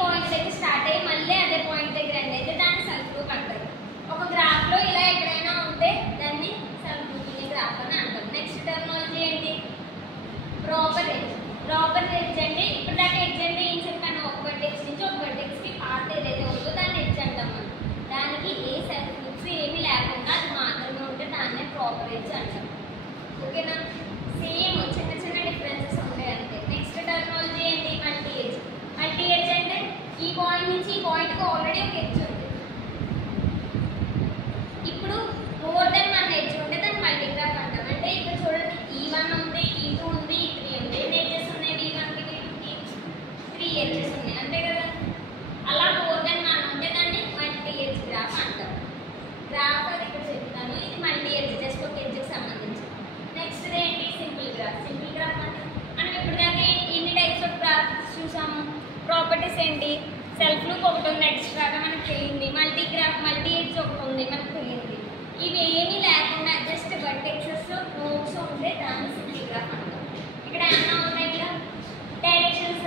Point దగ్గర start అయ్యి మళ్ళీ అదే పాయింట్ దగ్గర ఎండ్ అయితే దాన్ని సెల్ఫ్ గ్రూప్ అంటారు. ఒక గ్రాఫ్లో ఇలా ఎక్కడైనా ఉంటే దాన్ని సెల్ఫ్ గ్రూపింగ్ గ్రాఫ్ అని అంటారు. నెక్స్ట్ టెర్మినాలజీ ఏంటి? Proper edge. ప్రాపర్ ఎడ్జ్ అంటే ఇప్పుడు దాకా ఎడ్జ్ అంటే ఏం చెప్పాను? ఒక వర్టెక్స్ నుంచి ఒక వర్టెక్స్కి పార్ట్ ఏదైతే ఉందో దాన్ని ఎడ్జ్ అంటాం మనం. దానికి ఏ సెల్ఫ్ గ్రూప్స్ ఏమీ లేకుండా అది మాత్రమే ఉంటే దాన్నే ప్రాపర్ ఎడ్జ్ అంటాం. ఓకేనా? సేమ్ చిన్న చిన్న డిఫరెన్సెస్ ఉంటాయి అంతే. నెక్స్ట్ టెర్మినాలజీ ఏంటి? Multi edge. మల్టీ ఎడ్జ్ అంటే ఈ పాయింట్ నుంచి ఈ పాయింట్కి ఆల్రెడీ ఒక ఎడ్జ్ ఉంది. ఇప్పుడు మోర్ దెన్ వన్ ఎడ్జ్ ఉంటే దాన్ని మల్టీగ్రాఫ్ అంటాం. అంటే ఇక్కడ చూడండి E1 ఉంది, E2 ఉంది, E3 ఉంది. ఎన్ని ఎడ్జెస్ ఉన్నాయి? V1కి V2కి 3 ఎడ్జెస్ ఉన్నాయి అంతే కదా. అలా మోర్ దెన్ వన్ ఉంటే దాన్ని మల్టీ ఎడ్జ్ గ్రాఫ్ అంటాం. గ్రాఫ్ అది ఇక్కడ చెప్తాను. ఇది మల్టీ ఎడ్జ్, జస్ట్ ఒక ఎడ్జ్కి సంబంధించి. నెక్స్ట్ ఏంటి? Simple graph. సింపుల్ గ్రాఫ్ అంటే మనం ఇప్పుడు దాకా ఎన్ని టైప్స్ ఆఫ్ గ్రాఫ్స్ చూసాము? ప్రాపర్టీస్ ఏంటి? సెల్ఫ్ లూప్ ఒకటి ఉంది ఎక్స్ట్రాగా మనకు తెలియంది. మల్టీ గ్రాఫ్, మల్టీ ఎడ్జ్ ఒకటి ఉంది మనకు తెలియంది. ఇవి ఏమీ లేకుండా జస్ట్ వర్టెక్సెస్ నోడ్స్ ఉంటే దాన్ని సింపుల్ గ్రాఫ్ అంటాం. ఇక్కడ ఏమన్నా ఉన్నాయి కదా డైరెక్షన్స్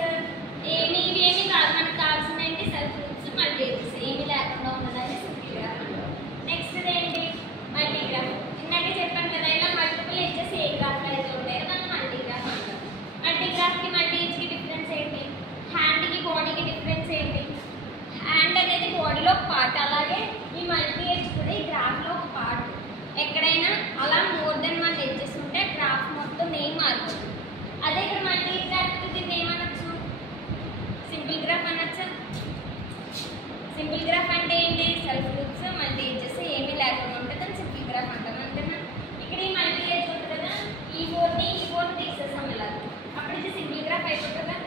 ఇవేమీ కాదు. మనకు కావాల్సింది ఏంటి? సెల్ఫ్ లూప్స్, మల్టీ ఎడ్జెస్ ఏమీ లేకుండా ఉన్నదాన్ని సింపుల్ గ్రాఫ్ అంటాం. నెక్స్ట్ ఏంటి? Multi graph. ఇందాకే చెప్పాను కదా ఇలా మల్టిపుల్ ఎడ్జెస్ ఏ గ్రాఫ్లో అయితే ఉంటాయో దాన్ని మల్టీ గ్రాఫ్ అంటాం. మల్టీ గ్రాఫ్కి మల్టీ ఎడ్జ్కి డిఫరెన్స్ ఏంటి? హ్యాండ్కి బాడీకి డిఫరెన్స్ ఏంటి? హ్యాండ్ అనేది బాడీలో ఒక పార్ట్, అలాగే ఈ మల్టీ ఎడ్జ్ కూడా ఈ గ్రాఫ్లో ఒక పార్ట్. ఎక్కడైనా అలా మోర్ దెన్ వన్ ఎడ్జెస్ ఉంటే గ్రాఫ్ మొత్తం నేమ్ మారుతుంది. అదే ఇక్కడ మల్టీ గ్రాఫ్కి దీన్ని ఏమనొచ్చు? సింపుల్ గ్రాఫ్ అనొచ్చా? సింపుల్ గ్రాఫ్ అంటే ఏంటి? సెల్ఫ్ లూప్స్, మల్టీ ఎడ్జెస్ ఏమీ లేకుండా ఉంటే దాన్ని సింపుల్ గ్రాఫ్ అంటాం అంతేనా. ఇక్కడ ఈ మల్టీ ఎడ్జ్ ఉంటుంది కదా, ఈ 4ని తీసేసాం ఇలా, అప్పుడు ఇది సింపుల్ గ్రాఫ్ అయిపోతుందా?